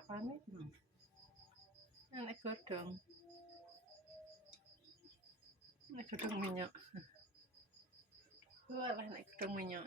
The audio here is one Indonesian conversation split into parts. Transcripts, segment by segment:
apane? Nek godhong. Nek godhong minyak. Walah nek godhong minyak.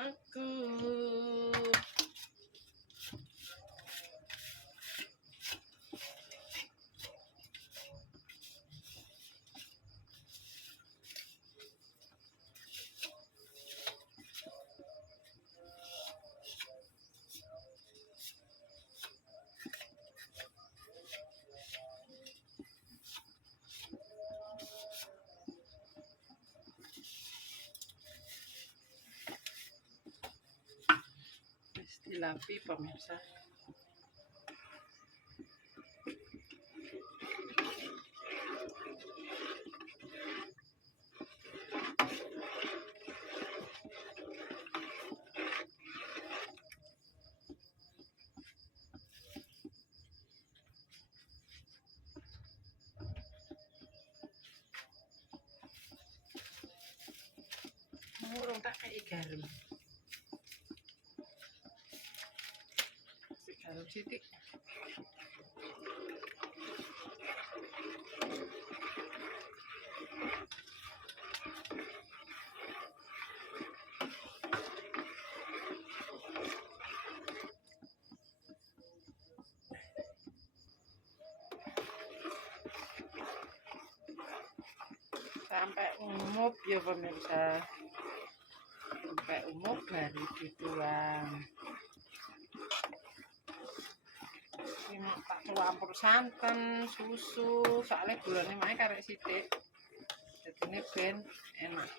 Aku dilapi pemirsa. Murung tak kayak garam. Garam sithik. Sampai umum ya pemirsa, sampai umum baru dituang. Ini tak campur santan, susu, soalnya gulanya main karek sithik. Jadi ini ben enak.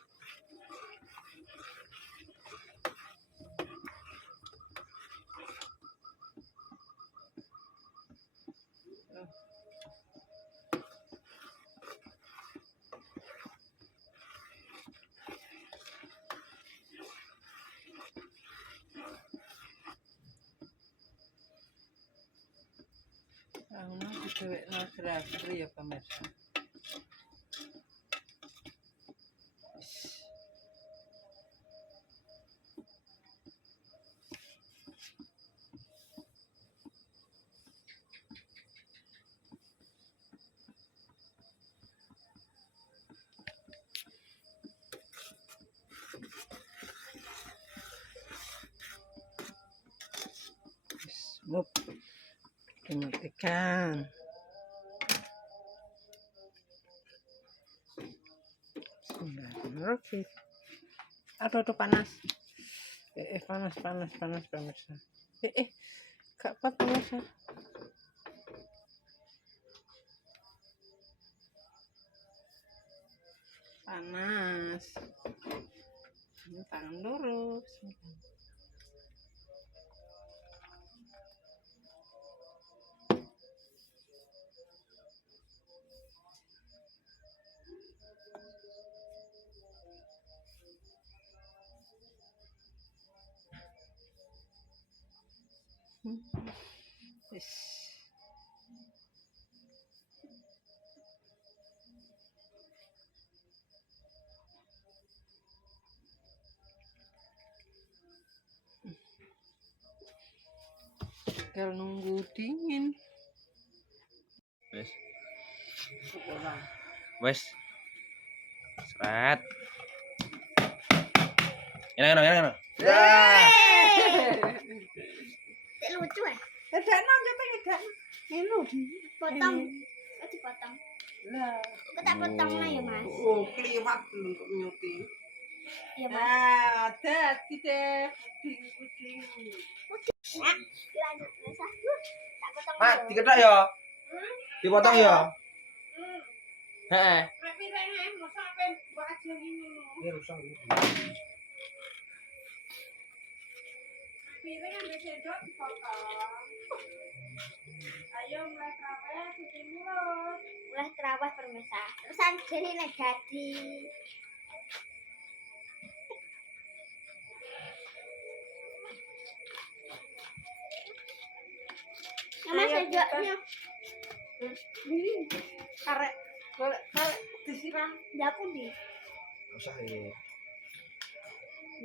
Ana didhewekno grafer ya pemirsa. Mop. Dimatikan. Oke. Aduh panas. Panas pemirsa. Gak kuat pemirsa. Panas. Ini tangan lurus. Wis. Tinggal nunggu dingin. Wes. Seret. Enak. Ya. Lucu ya? Edakno ngedak. Ngene Potong. Dipotong. Lah, Kita potong lah ya, Mas. oh kliwat belum kok nyuti. Iya, Mas. Nah, ada tidak puding. Lanjut Nesa. Tak potong. Mak, dulu. diketok ya. Dipotong ya. Hmm. Heeh. Mek pireng ae mosok ape mbok aja ngene lho. Ini rusak ini. Piring ambil sendok dipotong. Ayo mulai traweh cuci mulut. Mulai terawih permesa. Terusan jadi nek jadi. Mas Ayo, sendoknya Karek golek karek disiram. dapur di Usah ya.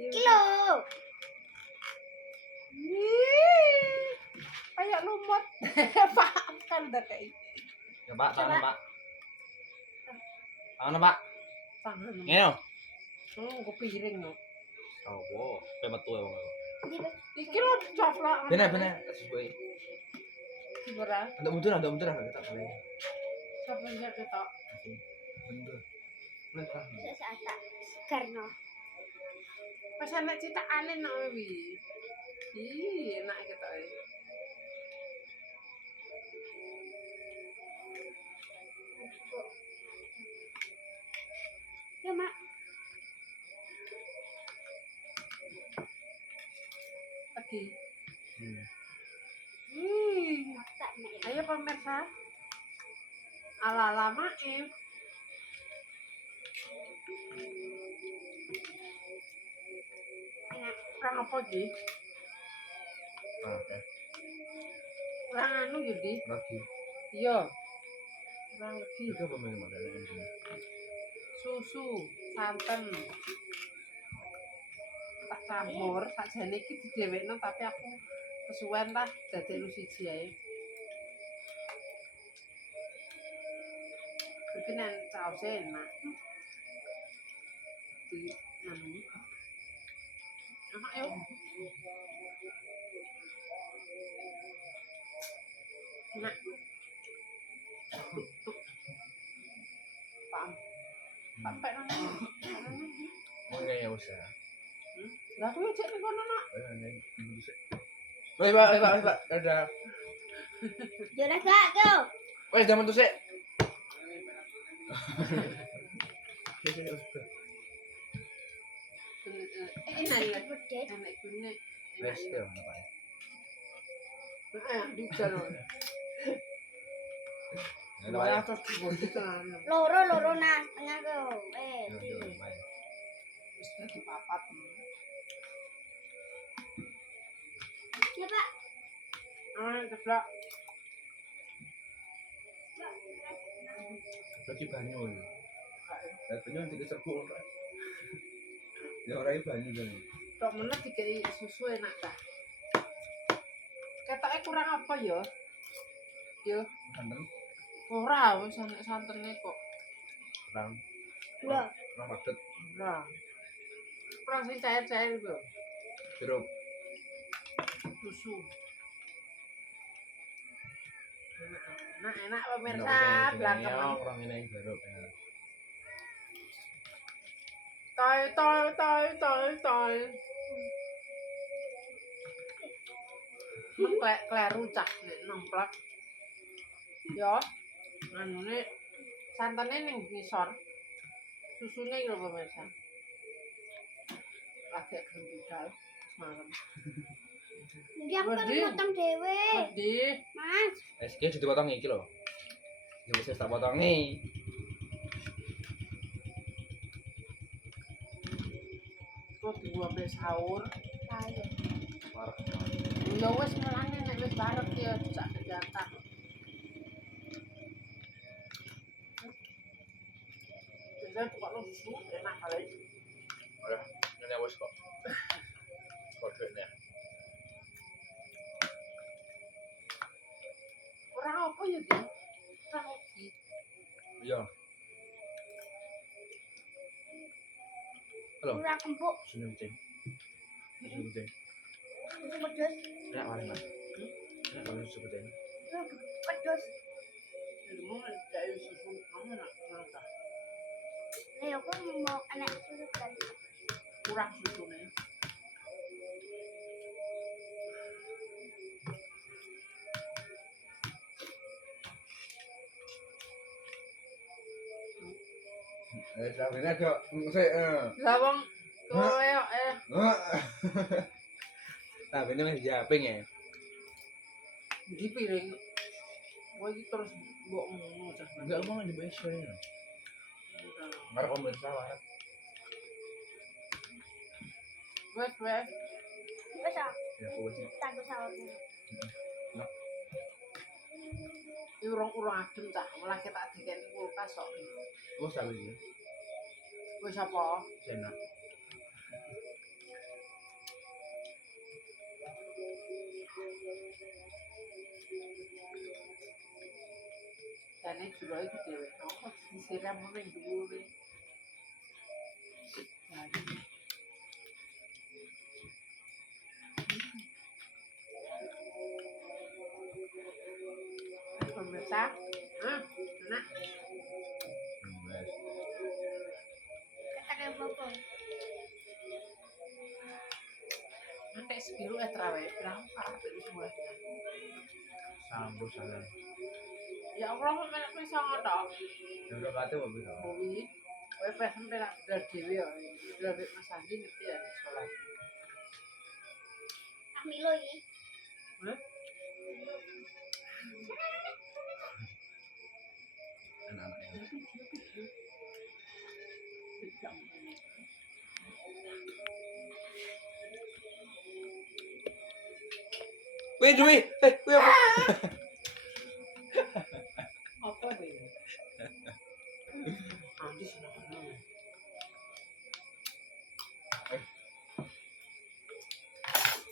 kilo. Wih, kayak lumut. Paham kan dah kayak Ya, Pak, tangan, Coba. Pak. Tangan, Pak. tangan. Ngene lho. Gue piring no. Oh, wow. Kayak metu ya, Bang. Iki lo coklat. Bener. Sesuai. Bener. Untuk mundur, kita boleh. Siapa yang ketok? Mundur. Mundur. Sesaat karena Pas anak citakane nak wi. Ih, enak ketok e. ya mak Lagi. Hmm. tak nek. Ayo pemirsa. Ala-ala maif. Enak. Kurang apa Ji? Oke. Kurang anu Yudi? Lagi. Iya. Kurang lagi. Itu apa memang ada ini? Susu, santen. Tak campur, sakjane iki didhewekno tapi aku kesuwen lah dadi lu siji ae. Iki nang sausé enak. Di anu. Enak yo. Enak. Paham. Sampai nang. Oke, ya usah. Lah kuwi cek ning kono nak. Wes, Pak. Dadah. Jolas gak go. Wes, jaman tuh sik. Enak ya. Gede. Enak gune. Wes, ya, Pak. Di jalan. Ya, Wah, Pak. terus dibodi kan. Loro nas tengah go. Wis dadi papat. Ya pak. Ah, ceplok. Bagi banyu. Ya, banyu nanti diserbu, Pak. Ya, orang banyu kan. Tok meneh dikei susu enak ta. Ketoke kurang apa ya? Yo, Santen, ora wis enek santene kok. kurang. Loh. Kurang padet. Ora. Kurang sing cair-cair iku. Sirup. Susu. Enak pemirsa, Ya, belakang. kurang ini sirup ya. Toy. Mek kleru cak nek nemplak. Yo. Anune santene ning ngisor. Susune iki lho pemirsa. Lagi gendal semalam. Dia aku kan Wedi. potong dewe. Wedi, Mas. Iki dipotong iki lho. Ya wis tak potongi. kok diombe sahur. Ayo. Parah. Ya wis mulane nek wis bareng ya sak kegiatan. Jadi kok susu enak kali. Ora, ngene wis kok. Kok duitnya. Ora apa ya, Di? Ora hobi. Iya. Halo. Kurang empuk. Sini kucing. Sini kucing. Itu pedes. Ya, mari, Mas. Ya, kalau susu kucing. Itu pedes. Ilmu dari susu kamu nak kenapa? Nih aku mau anak susu tadi. Kurang susunya. Sabine aja sik. Lah wong kowe Sabine wis japing ya. di piring. Kowe iki terus mbok ngono cah. Enggak mau di besok ya. Marah kamu sawah. Wes wes. Bisa. Ya wis. Tak sawah. Iki urung adem cah. Malah kita dikene kulkas kok. Oh sabine. Wis apa? Sena. Jane jero iki dhewe. Kok disiram ning dhuwure. Pemirsa, enak. Wes. Katakan bopong. Nanti sebiru terawih berapa? Semua. Sambo salah. Ya Allah, menek wis ngono. Yang udah kate apa bisa? Bowi, kowe pes sampe nak belajar dhewe ya. Belajar Mas Andi ngerti ya salat. Amilo ini. Hah? Anak-anaknya. Wih, Dwi. Wih apa? Apa ini? Andi seneng.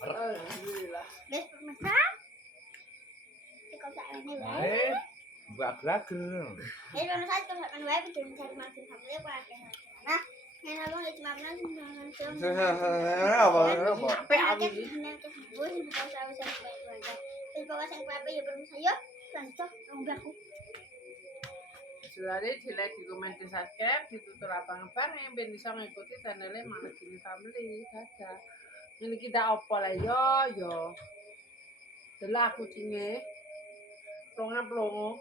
Alhamdulillah. Guys, pemirsa. Kau tak ini wae. Eh, buat grager. Jadi pemirsa kau tak ini wae video mencari makin family aku akan. Nah, yang abang itu cuma benar jangan Apa? Sampai aku Terus bawa sang apa ya pemirsa yuk. Lanjut ngomongku. Selalu dilihat di komen di subscribe, ditutur abang-abang yang ben bisa mengikuti channelnya Mama Gini Family. Dadah. Ini kita apa lah yo. Delah kucingnya. Plongo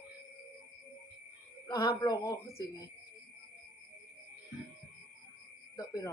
kucingnya. Dok piro.